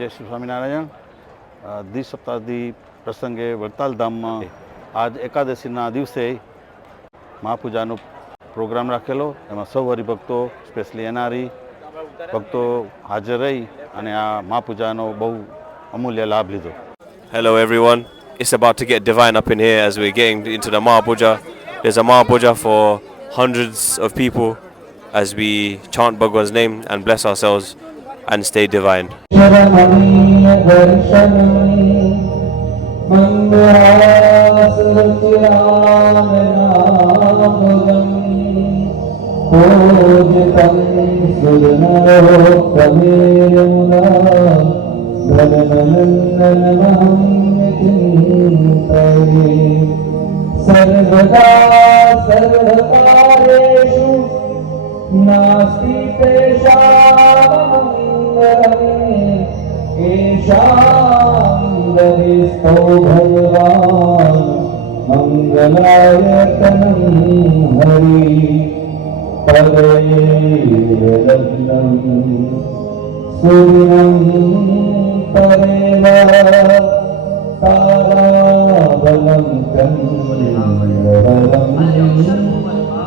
જય શ્રી સ્વામિનારાયણ. દ્વિસપ્તાહદી પ્રસંગે વડતાલ ધામમાં આજ એકાદશીના દિવસે મહાપૂજાનો પ્રોગ્રામ રાખેલો. એમાં સૌ હરિભક્તો સ્પેશિયલી એનઆરઈ ભક્તો હાજર રહી અને આ મહાપૂજાનો બહુ અમૂલ્ય લાભ લીધો. Hello everyone, it's about to get divine up in here as we're getting into the Mahapuja. There's a Mahapuja for hundreds of people as we chant Bhagwan's name and bless ourselves and stay divine. सर्वदा सर्वकार्येषु नास्ति तेषां येषां वरिष्ठो भगवान् मङ्गलायतनं हरि पदयेरत्नं सूर्यं परेव ताराबलं चन्द्रबलं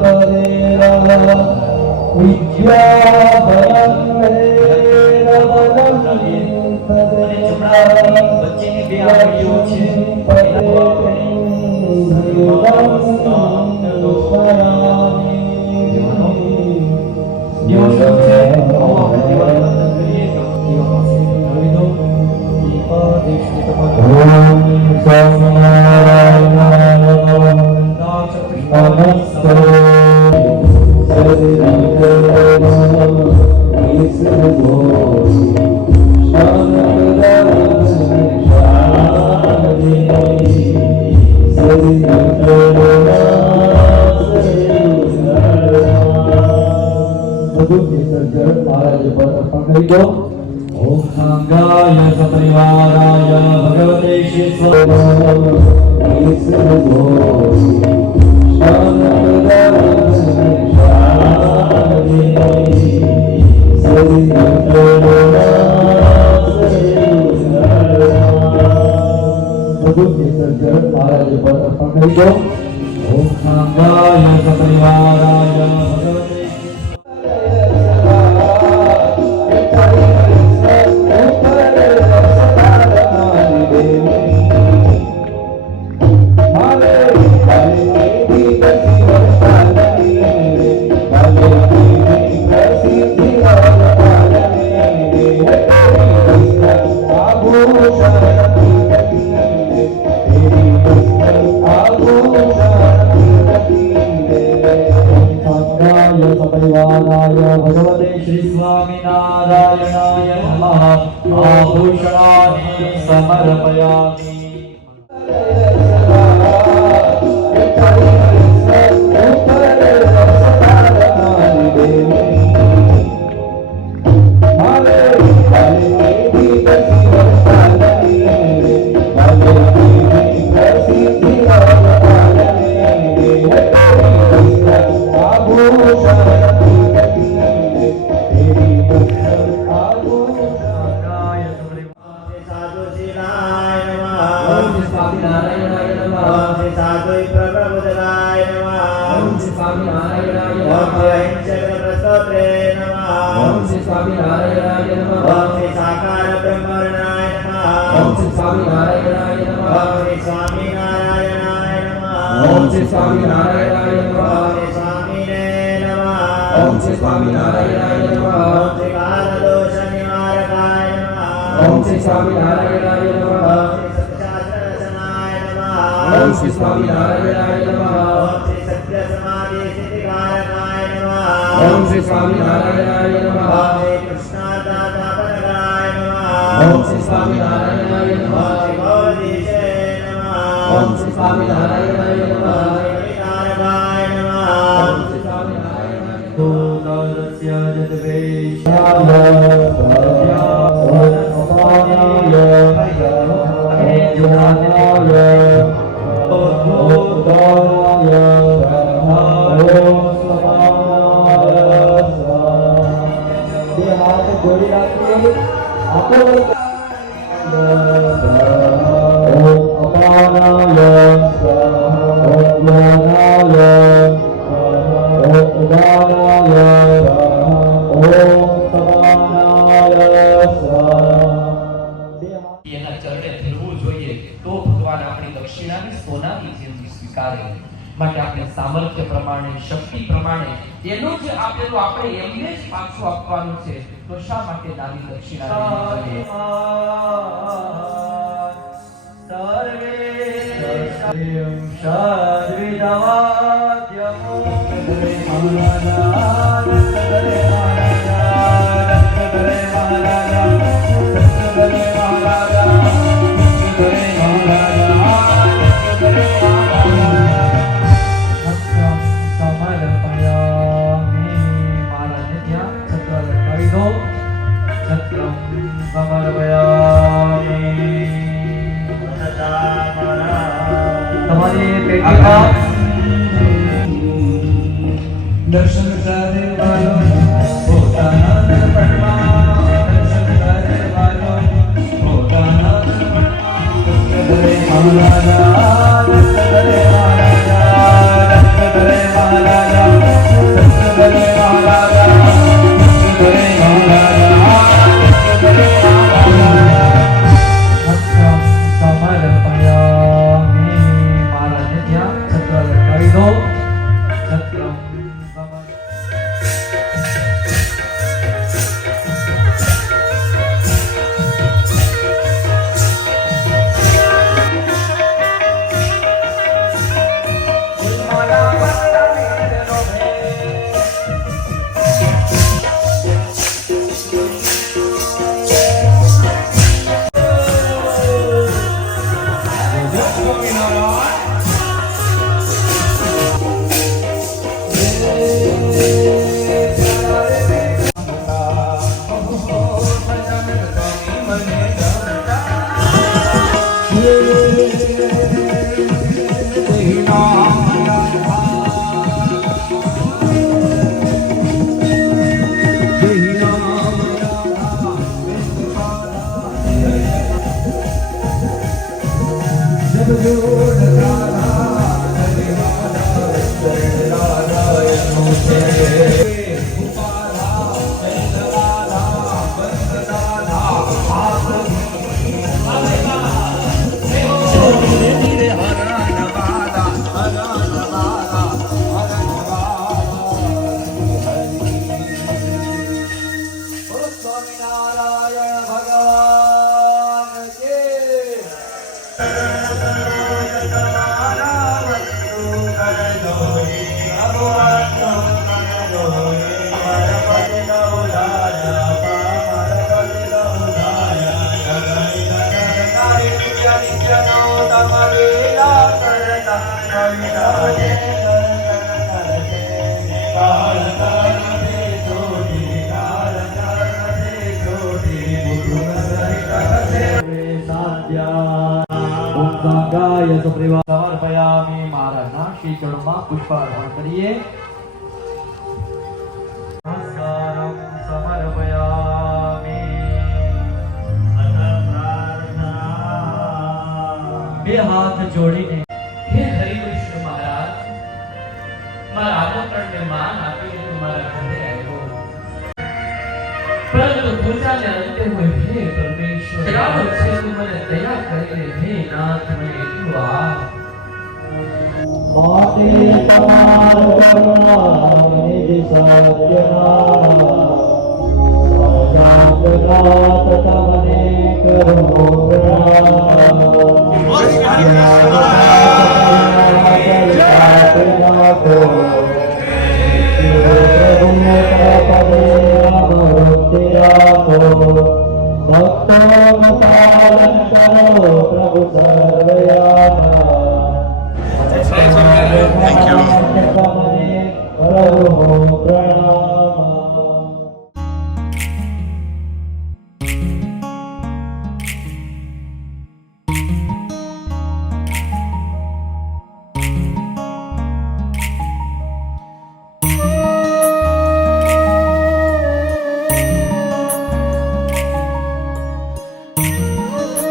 परेव विद्याबलं वेदबलं तदेव ओम सांगाय सपरिवाराय भगवते ओम सांगाय सपरिवाराय भगवते भगवते श्री स्वामिनारायणाय नमः आभूषणानि समर्पयामि हाथ जोड़ी रखिए, हाथों એના ચરણે ધરવું જોઈએ તો ભગવાન આપણી દક્ષિણાની સોનાની જેમ સ્વીકારે. માટે આપણે સામર્થ્ય પ્રમાણે, શક્તિ પ્રમાણે એનું જ આપેલું આપણે એમને જ પાછું આપવાનું છે. તો શા માટે નાની દક્ષિણા લેવી તમારી પેટીમાં દર્શન કરે વાલો પોતાના દર્પણમાં દર્શન કરે વાલો પોતાના દર્પણમાં કરે મહારાજા કરે મહારાજા કરે મહારાજા કરે મહારાજા કરે સમર્પયામિ. મારા શ્રી ચરણોમાં પુષ્પાર્પણ કરીએ. નમસ્કારમ સમર્પયામિ. બે હાથ જોડીને હે હરિકૃષ્ણ મહારાજ, મારા આમંત્રણને માન આપીને તમારા ઘરે આવ્યો, પરંતુ પૂજાને અંતે હું હે પરમેશ્વર શ્રાવણ છે તું મને દયા કરીને હે નાથ મને એટલું આપ. માતે તમાર કરુણા નિધિ સત્યના સાજાગનાથ તમને કરો પ્રણામ. Thank you.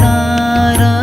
તારા